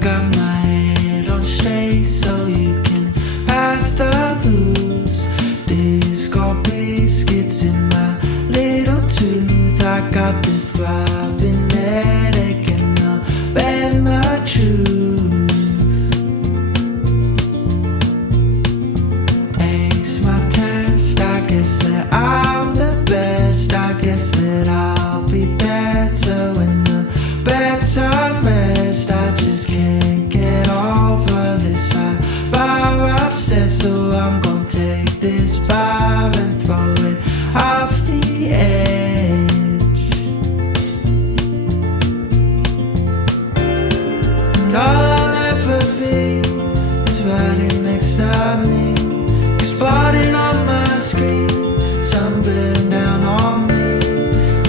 got my head on straight so you can pass the blues. Disco biscuits in my little tooth. I got this throbbing headache and I'll bend the truth. Ace my test, I guess that I'm the best. I guess that I'll be better when the beds are rest. I just can't get over this high bar upstairs, so I'm gonna take this bar and throw it off the edge. And all I'll ever be is riding next to me, exploding on my screen, sunburn down on me.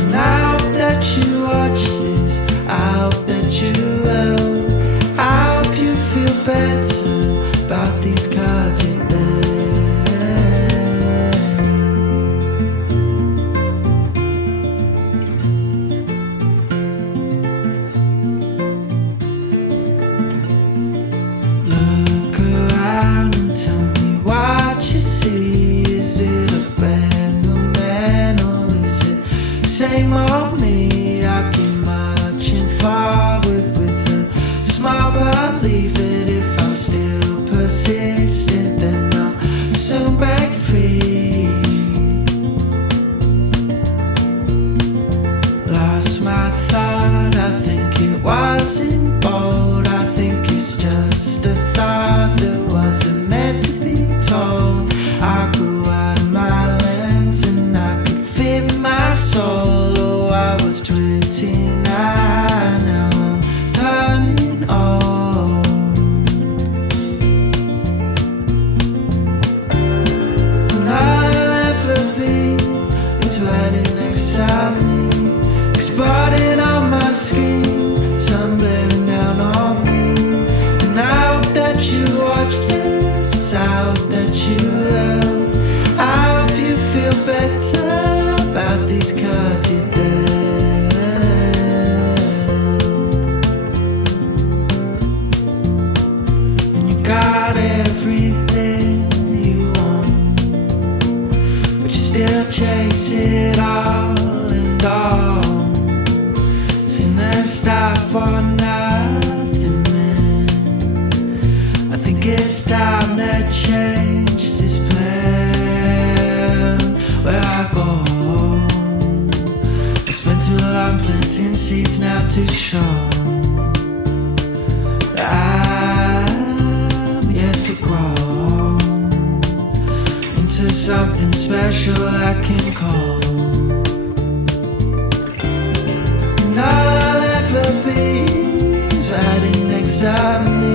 And I hope that you watch this, I hope that you will. I hope you feel better about these cards in there. Look around and tell me what you see. Is it a brand new man or is it same old me? I keep marching forward with a small belief that if I'm still persistent, then I'll soon break free. Lost my thought, I think it wasn't bold. I think it's just a thought that wasn't meant to be told. I grew out of my lens and I could fit my soul. Oh, I was 29, now I'm turning old. And all I'll ever be is riding next to me, exploding on my screen, sun bearing down on me. And I hope that you watch this, I hope that you will. I hope you feel better about these cards you dealt. And you got everything you want, but you still chase it all and all. Seen that stop for nothing, man. I think it's time to change this plan. Where I go, I spent too long planting seeds now to show that I'm yet to grow into something special I can call. And all I'll ever be is riding next to me,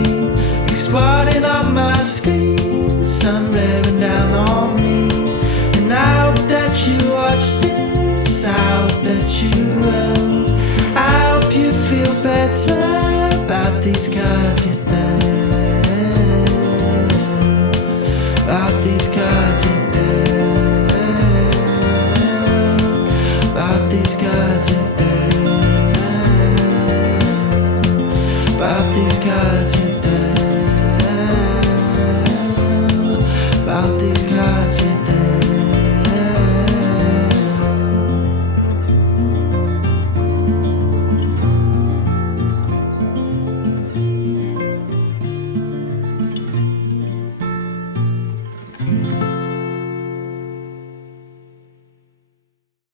exploding on my screen, sun bearing down on me. And I hope that you watch this, I hope that you will. I hope you feel better about these cards you dealt, about these cards you dealt, about these cards you dealt, about these cards you dealt.